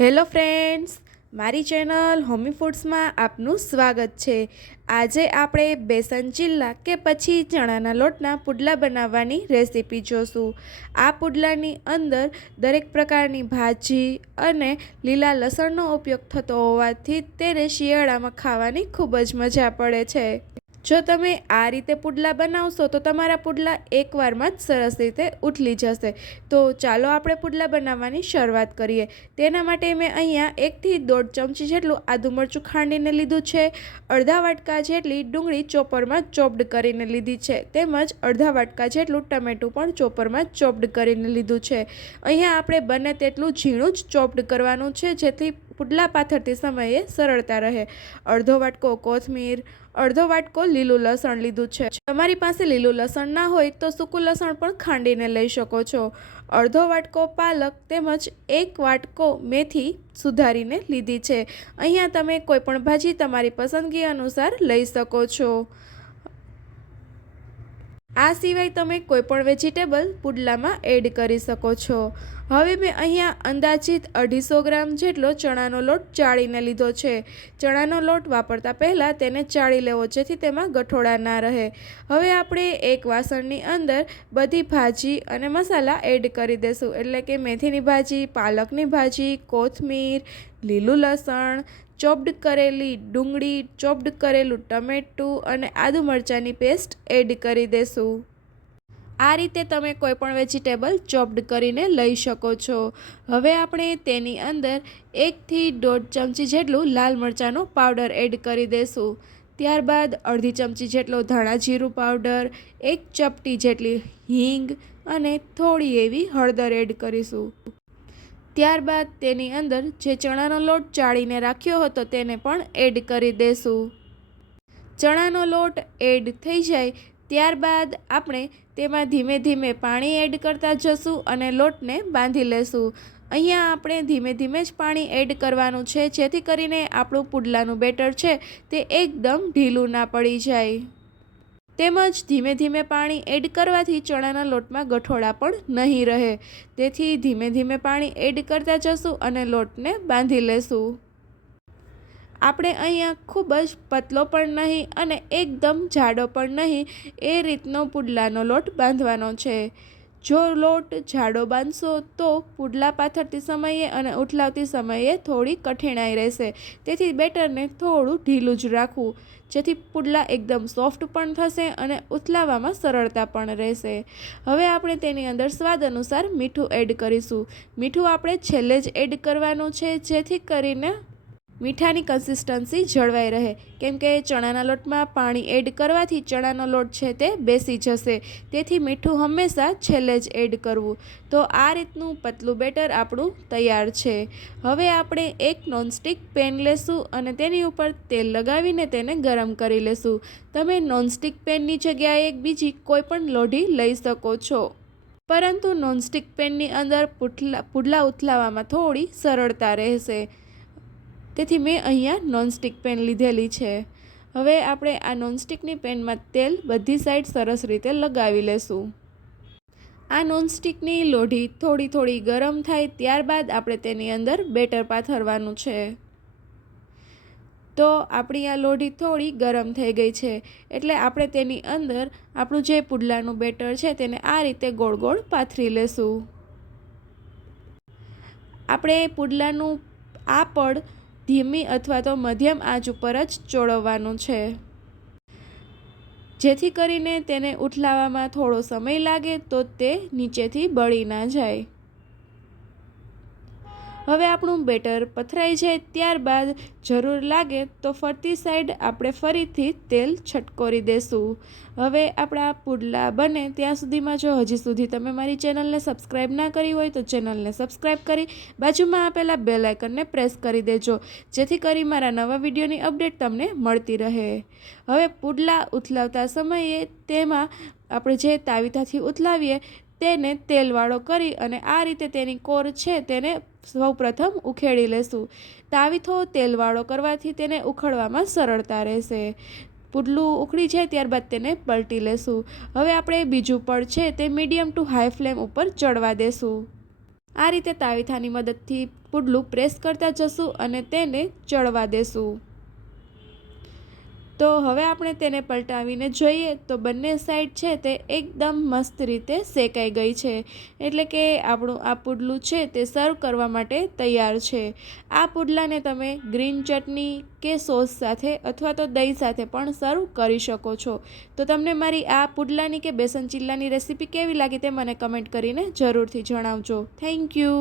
Hello friends, મારી channel હોમીફૂડ્સમાં આપનું સ્વાગત છે। આજે આપણે બેસન ચિલ્લા કે પછી ચણાના લોટના પુડલા બનાવવાની રેસીપી જોશું। આ પુડલાની અંદર દરેક પ્રકારની ભાજી અને લીલા લસણનો ઉપયોગ થતો હોવાથી તેને શિયાળામાં ખાવાની ખૂબ જ મજા પડે છે। જો તમે આ રીતે પુડલા બનાવશો તો તમારા પુડલા એકવારમાં જ સરસ રીતે ઉથલી જશે। તો ચાલો આપણે પુડલા બનાવવાની શરૂઆત કરીએ। તેના માટે મેં અહીંયા 1 થી 1.5 ચમચી જેટલું આદું મરચું ખાંડીને લીધું છે। અડધા વાટકા જેટલી ડુંગળી ચોપરમાં ચોપ્ડ કરીને લીધી છે, તેમજ અડધા વાટકા જેટલું ટમેટું પણ ચોપરમાં ચોપ્ડ કરીને લીધું છે। અહીંયા આપણે બને તેટલું ઝીણું જ ચોપ્ડ કરવાનું છે, જેથી પુડલા પાથરતી સમયે સરળતા રહે। અડધો વાટકો કોથમીર, અડધો વાટકો લીલું લસણ લીધું છે। તમારી પાસે લીલું લસણ ના હોય તો સૂકું લસણ પણ ખાંડીને લઈ શકો છો। અડધો વાટકો પાલક તેમજ 1 વાટકો મેથી સુધારીને લીધી છે। અહીંયા તમે કોઈ પણ ભાજી તમારી પસંદગી અનુસાર લઈ શકો છો। આ સિવાય તમે કોઈ પણ વેજીટેબલ પુડલામાં એડ કરી શકો છો। હવે મેં અહીંયા અંદાજિત 250 ગ્રામ જેટલો ચણાનો લોટ ચાળીને લીધો છે। ચણાનો લોટ વાપરતા પહેલાં તેને ચાળી લેવો, જેથી તેમાં ગઠોડા ના રહે। હવે આપણે એક વાસણની અંદર બધી ભાજી અને મસાલા એડ કરી દઈશું, એટલે કે મેથીની ભાજી, પાલકની ભાજી, કોથમીર, લીલું લસણ, ચોપ્ડ કરેલી ડુંગળી, ચોપ્ડ કરેલું ટમેટું અને આદુ મરચાંની પેસ્ટ એડ કરી દેશું। આ રીતે તમે કોઈ પણ વેજીટેબલ ચોપ્ડ કરીને લઈ શકો છો। હવે આપણે તેની અંદર 1 થી 1.5 ચમચી જેટલું લાલ મરચાંનો પાવડર એડ કરી દઈશું। ત્યારબાદ અડધી ચમચી જેટલો ધાણા જીરું પાવડર, 1 ચપટી જેટલી હિંગ અને થોડી એવી હળદર એડ કરીશું। ત્યારબાદ તેની અંદર જે ચણાનો લોટ ચાળીને રાખ્યો હતો તેને પણ એડ કરી દઈશું। ચણાનો લોટ એડ થઈ જાય ત્યારબાદ આપણે તેમાં ધીમે ધીમે પાણી એડ કરતા જશું અને લોટને બાંધી લેશું। અહીંયા આપણે ધીમે ધીમે જ પાણી એડ કરવાનું છે, જેથી કરીને આપણું પુડલાનું બેટર છે તે એકદમ ઢીલું ના પડી જાય। તેમજ ધીમે ધીમે પાણી એડ કરવાથી ચણાના લોટમાં ગઠોડા પણ નહીં રહે, તેથી ધીમે ધીમે પાણી એડ કરતા જશું અને લોટને બાંધી લેશું। આપણે અહીંયા ખૂબ જ પતલો પણ નહીં અને એકદમ જાડો પણ નહીં, એ રીતનો પુડલાનો લોટ બાંધવાનો છે। જો લોટ જાડો બાંધશો તો પુડલા પાથરતી સમયે અને ઉથલાવતી સમયે થોડી કઠિનાઈ રહેશે, તેથી બેટરને થોડું ઢીલું જ રાખવું, જેથી પુડલા એકદમ સોફ્ટ પણ થશે અને ઉથલાવવામાં સરળતા પણ રહેશે। હવે આપણે તેની અંદર સ્વાદ અનુસાર મીઠું એડ કરીશું। મીઠું આપણે છેલ્લે જ એડ કરવાનું છે, જેથી કરીને મીઠાની કન્સિસ્ટન્સી જળવાઈ રહે, કેમ કે ચણાના લોટમાં પાણી એડ કરવાથી ચણાનો લોટ છે તે બેસી જશે, તેથી મીઠું હંમેશા છેલ્લે જ એડ કરવું। તો આ રીતનું પતલું બેટર આપણું તૈયાર છે। હવે આપણે એક નોનસ્ટિક પેન લેશું અને તેની ઉપર તેલ લગાવીને તેને ગરમ કરી લેશું। તમે નોનસ્ટિક પેનની જગ્યાએ એક બીજી કોઈ પણ લોઢી લઈ શકો છો, પરંતુ નોનસ્ટિક પેનની અંદર પુડલા ઉથલાવવામાં થોડી સરળતા રહેશે, તેથી મેં અહીંયા નોનસ્ટિક પેન લીધેલી છે। હવે આપણે આ નોનસ્ટિકની પેનમાં તેલ બધી સાઈડ સરસ રીતે લગાવી લેશું। આ નોનસ્ટિકની લોઢી થોડી થોડી ગરમ થાય ત્યારબાદ આપણે તેની અંદર બેટર પાથરવાનું છે। તો આપણી આ લોઢી થોડી ગરમ થઈ ગઈ છે, એટલે આપણે તેની અંદર આપણું જે પુડલાનું બેટર છે તેને આ રીતે ગોળ ગોળ પાથરી લેશું। આપણે પુડલાનું આ પડ ધીમી અથવા તો મધ્યમ આંચ ઉપર જ ચોળવવાનું છે, જેથી કરીને તેને ઉથલાવવામાં થોડો સમય લાગે તો તે નીચેથી બળી ના જાય। હવે આપણું બેટર પથરાઈ જાય ત્યારબાદ જરૂર લાગે તો ફરતી સાઈડ આપણે ફરીથી તેલ છટકોરી દેશું। હવે આપણા પુડલા બને ત્યાં સુધીમાં જો હજી સુધી તમે મારી ચેનલને સબસ્ક્રાઈબ ના કરી હોય તો ચેનલને સબસ્ક્રાઈબ કરી બાજુમાં આપેલા બેલ આઇકનને પ્રેસ કરી દેજો, જેથી કરી મારા નવા વિડીયોની અપડેટ તમને મળતી રહે। હવે પુડલા ઉથલાવતા સમયે તેમાં આપણે જે તાવીથાથી ઉથલાવીએ તેને તેલવાળો કરી અને આ રીતે તેની કોર છે તેને સૌપ્રથમ ઉખેડી લેશું। તાવીથો તેલવાળો કરવાથી તેને ઉખડવામાં સરળતા રહેશે। પુડલું ઉખડી જાય ત્યારબાદ તેને પલટી લેશું। હવે આપણે બીજું પડ છે તે મીડિયમ ટુ હાઈ ફ્લેમ ઉપર ચડવા દેશું। આ રીતે તાવીથાની મદદથી પુડલું પ્રેસ કરતા જશું અને તેને ચડવા દેશું. તો હવે આપણે તેને પલટાવીને જોઈએ તો બંને સાઈડ છે તે એકદમ મસ્ત રીતે શેકાઈ ગઈ છે. એટલે કે આપણું આ પુડલું છે તે સર્વ કરવા માટે તૈયાર છે. આ પુડલાને તમે ગ્રીન ચટણી કે સોસ સાથે અથવા તો દહીં સાથે પણ સર્વ કરી શકો છો. તો તમને મારી આ પુડલાની કે બેસન ચિલ્લાની રેસીપી કેવી લાગી તે મને કમેન્ટ કરીને જરૂરથી જણાવજો. Thank you.